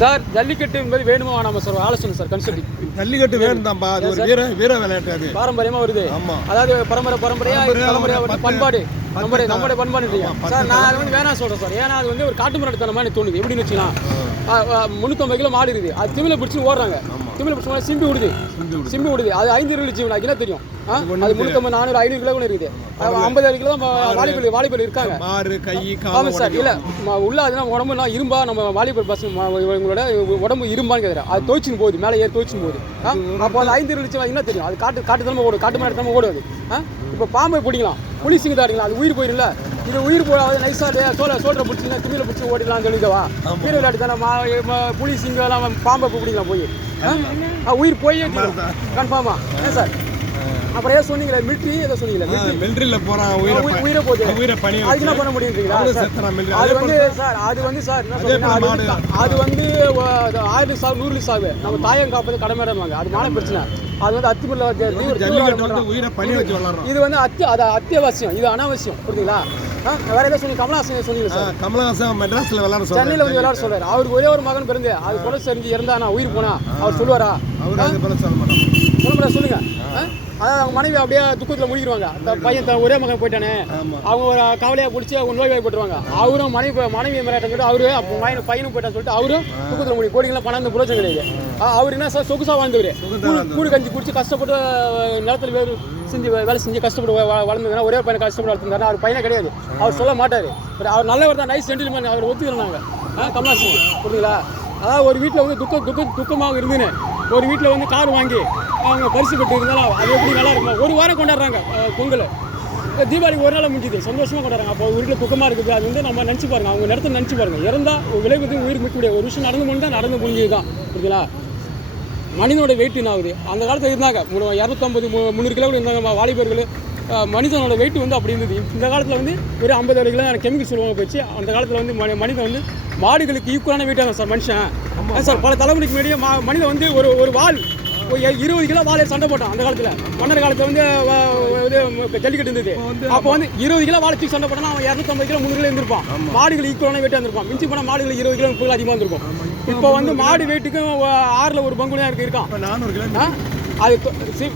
Sir jallikattu என்பது வேணுமா வேணாமா சார் ஆலோசனை சார் கன்சல்டிங். ஜல்லிக்கட்டு வேணும்தான்ப்பா, அது ஒரு வீர விளையாட்டு, அது பாரம்பரியமா வருது. அதாவது பரம்பரையா வந்து பண்பாடு நம்முடைய பண்பாடு சார். நான் அது வந்து வேணாம் சொல்றேன் சார். ஏன்னா அது வந்து ஒரு காட்டு மிராண்டித்தனமா எனக்கு தோணுது. எப்படின்னு வச்சுக்கலாம், 350 கிலோ மாடு இருக்குது, அது திமில பிடிச்சி ஓடுறாங்க, திமில பிடிச்சி சிம்பி விடுது. அது 5 இருபது ஜீவன் என்ன தெரியும். அது 350 400 500 கிலோ கூட இருக்குது. 50 கிலோ தான் வாலிபர் இருக்காங்க. ஆமாம் சார். இல்லை உள்ள அதுனா உடம்புனா இரும்பா, நம்ம வாலிபர் பஸ் இவங்களோட உடம்பு இரும்பான்னு கேட்குறேன். அது தோச்சின்னு போகுது, மேலே ஏறி தோச்சின்னு போகுது. அப்போ அது 5 இருபது ஜீவன் என்ன தெரியும். அது காட்டு தரமாக ஓடும், காட்டு மாடு தரமாக ஓடுது. இப்போ பாம்பை பிடிக்கலாம், புலி சிங்கத்தை அடிக்கலாம், அது உயிர் போயிடும்ல. இது உயிர் போடாது நைஸாக சோல்ற பிடிச்சிங்கன்னா திமில பிடிச்சி ஓடிடலாம் சொல்லிக்கவா. வீர விளையாட்டு தானே. புலி சிங்கம் பாம்பை பிடிக்கலாம் போய் உயிர் போய் கன்ஃபார்மா. ஏன் சார் அப்புறம் ஏன் சொன்னீங்களே மிலிட்ரி ஏதோ சொன்னீங்களே மிலிட்ரியில் போகிறான் உயிரை போகுது, அதுக்கு என்ன பண்ண முடியுங்களா சார். அது வந்து சார் என்ன சொல்றீங்க, அது வந்து 1000 சாவு 100 சாவு நம்ம தாயம் காப்பது கடமையாடுவாங்க. அது மான பிரச்சனை. அது வந்து அத்துமில்ல இது வந்து அத்தியாவசியம், இது அனாவசியம். புரியுதுங்களா. வேற ஏதாவது சொல்லி கமலஹாசன் சொன்னீங்க சார். கமலஹாசன் மெட்ராஸில் விளையாட சென்னையில் வந்து விளையாட சொல்றாரு. அவருக்கு ஒரே ஒரு மகன் பிறந்து அது கொலை செஞ்சு இருந்தா உயிர் போனா அவர் சொல்லுவாரா? சொல்லுங்க. அதாவது அவங்க மனைவி அப்படியே துக்கத்தில் முடிக்கிடுவாங்க. அந்த பையன் ஒரே மகன் போயிட்டானே, அவங்க ஒரு கவலையாக பிடிச்சி அவங்க நோய்வாய்ப்பட்டுருவாங்க. அவரும் மனைவி மிராட்டம் அவரு அப்போ பையனும் போயிட்டான்னு சொல்லிட்டு அவரும் துக்கத்தில் முடி கோடிங்களாம் பணம் புரோஜனம் கிடையாது. அவர் என்ன சார் சொகுசா வாழ்ந்தவர், கூடு கஞ்சி குடிச்சு கஷ்டப்பட்டு நிலத்தில் வேலை செஞ்சு கஷ்டப்பட்டு வளர்ந்ததுன்னா ஒரே பையனை கஷ்டப்பட்டு வளர்த்துருந்தாரு. அவர் பையனை கிடையாது, அவர் சொல்ல மாட்டார். அவர் நல்லவர் தான், நைஸ் ஜென்டில்மேன், அவர் ஒத்துக்கிறாங்க கமலாசன். புரியுதுங்களா. அதாவது ஒரு வீட்டில் வந்து துக்கமாக இருந்துன்னு ஒரு வீட்டில் வந்து கார் வாங்கி அவங்க பரிசு பெற்று இருந்தாலும் அது எப்படி நல்லா இருக்கும். ஒரு வாரம் கொண்டாடுறாங்க பொங்கல், தீபாவளிக்கு ஒரு நாள் முடிஞ்சுது, சந்தோஷமாக கொண்டாடுறாங்க. அப்போ ஒரு வீட்டில் துக்கமாக இருக்குது. அது வந்து நம்ம நினச்சி பாருங்கள், அவங்க நேரத்தை நினச்சி பாருங்கள். இறந்தால் விளைவுக்கு உயிர் மிக்க முடியாது. ஒரு விஷயம் நடந்து முடிஞ்சால் நடந்து முடிஞ்சது தான். புரியுதுங்களா. மனிதனோட வெயிட் என்ன ஆகுது. அந்த காலத்தில் இருந்தாங்க 250 300 கிலோ கூட இருந்தாங்க வாலிபர்கள். மனிதனோட வெயிட் வந்து அப்படி இருந்தது. இந்த காலத்தில் வந்து ஒரு 50 கிலோ கெமிக்கல் சொல்லுவாங்க போச்சு. அந்த காலத்தில் வந்து மனிதன் வந்து மாடுகளுக்கு ஈக்குவலான வெயிட்டாக சார் மனுஷன். சார் பல தலைமுறைக்கு முன்னாடியே மனிதன் வந்து ஒரு வால் 20 கிலோ வாழை சண்டை போட்டான். அந்த காலத்தில் மன்னர் காலத்தில் வந்து ஜல்லிக்கட்டு இருந்தது. அப்போ வந்து 20 கிலோ வாழை தூக்கி சண்டை போட்டானா அவன் 250 கிலோ 300 கிலோ இருந்திருப்பான். மாடுகள் ஈக்குவலான வெயிட்டாக இருந்திருப்பான். மிஞ்சி போனால் மாடுகள் 20 கிலோ 30 கிலோ அதிகமாக இருந்திருக்கும். இப்போ வந்து மாடு வெயிட்டுக்கும் 6ல் ஒரு பங்குனியாக இருக்கான். 400 கிலோ அது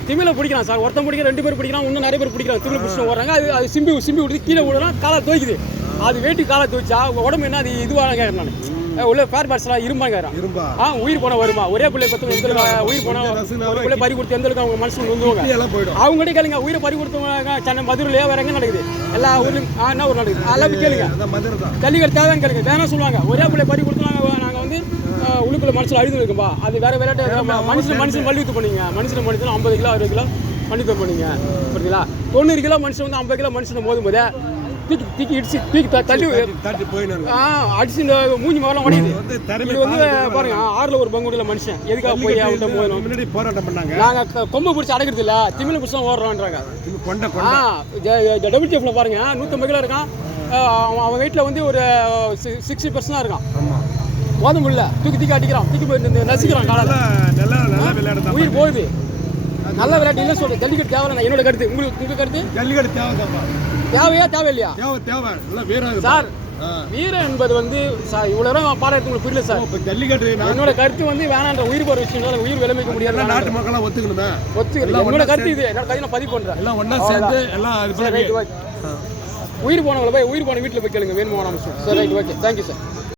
திமில பிடிக்கிறான் சார். ஒருத்தன் பிடிக்கிற 2 பேர் பிடிக்கிறான், இன்னும் நிறைய பேர் பிடிக்கிறாங்க. திமில பிடிச்சி ஓடுறாங்க. அது சிம்பி விடுது, கீழே விடுறான், காலை துவைக்குது. அது வெயிட்டு காலை துவைச்சா உடம்பு என்ன அது இதுவாக கேட்குறேன் நான். உள்ள பேர் பார்ட்ஸ்லாம் இரும்பாங்க. உயிர் போனால் வருமா? ஒரே பிள்ளை பத்து உயிர் போனால் பிள்ளை பறி கொடுத்து எந்த அளவுக்கு அவங்க மனசு வந்துவாங்க. அவங்ககிட்ட கேளுங்க, உயிரை பறி கொடுத்தவங்க சென்னை மதுரையிலேயே வேற எங்கே நடக்குது? எல்லா ஊர்லையும் என்ன ஊர் நடக்குது? எல்லாமே கேளுங்க. ஜல்லிக்கட்டு தேவைன்னு கேளுங்க. வேணா சொல்லுவாங்க. ஒரே பிள்ளை பறி கொடுத்துனாங்க நாங்கள் வந்து உள்ளுக்குள்ள மனசில் அழுது இருக்கும்பா. அது வேற விளையாட்டு. மனுஷன் மல்யுத்தம் பண்ணிங்க. மனுஷனை 50 கிலோ 60 கிலோ மல்யுத்தம் பண்ணிங்க. புரியுதுங்களா. 90 கிலோ மனுஷன் வந்து 50 கிலோ மனுஷனை மோதும் போதே தூக்கி தள்ளி அடிச்சு இந்த மூஞ்சி மகலாம் உடையுது. இது வந்து பாருங்க 6ல் ஒரு பங்குடியில் மனுஷன் எதுக்காக போய் அவங்கள்ட்ட முன்னாடி போராட்டம் பண்ணாங்க. நாங்கள் கொம்பை பிடிச்சி அடைக்கிறது இல்லை, திமில பிடிச்சி தான் ஓடுறோன்றாங்க. WTFல பாருங்க 150 கிலோ இருக்கான். அவன் வீட்டில் வந்து ஒரு 60% தான் இருக்கான். மோத முடியல, தூக்கி அடிக்கிறான், தூக்கி போய் நசிக்கிறான். காலையில் உயிர் போகுது. நல்ல விளையாட்டு இல்லை சொல்கிறேன். ஜல்லிக்கட்டு தேவை. என்னோட கருத்து. உங்கள் கருத்து? ஜல்லிக்கட்டு தேவையா தேவையில்லையா? சார் வீரம் என்பது வந்து இவ்வளோ பாராட்டு உங்களுக்கு புரியல சார். ஜல்லிக்கட்டு என்னோட கருத்து வந்து வேணான்ற உயிர் போகிற விஷயம். உயிர் விளைவிக்க முடியாது. நாட்டு மக்களாக ஒத்துக்கணும். என்னோட கருத்து இது. என்னோட கையில் பதிவு பண்ணுறேன். எல்லாம் ஒன்றா சேர்ந்து எல்லாம் உயிர் போனவங்களை போய் உயிர் போன வீட்டில் போய் கேளுங்க வேணுமா. சரி ரைட், ஓகே, தேங்க்யூ சார்.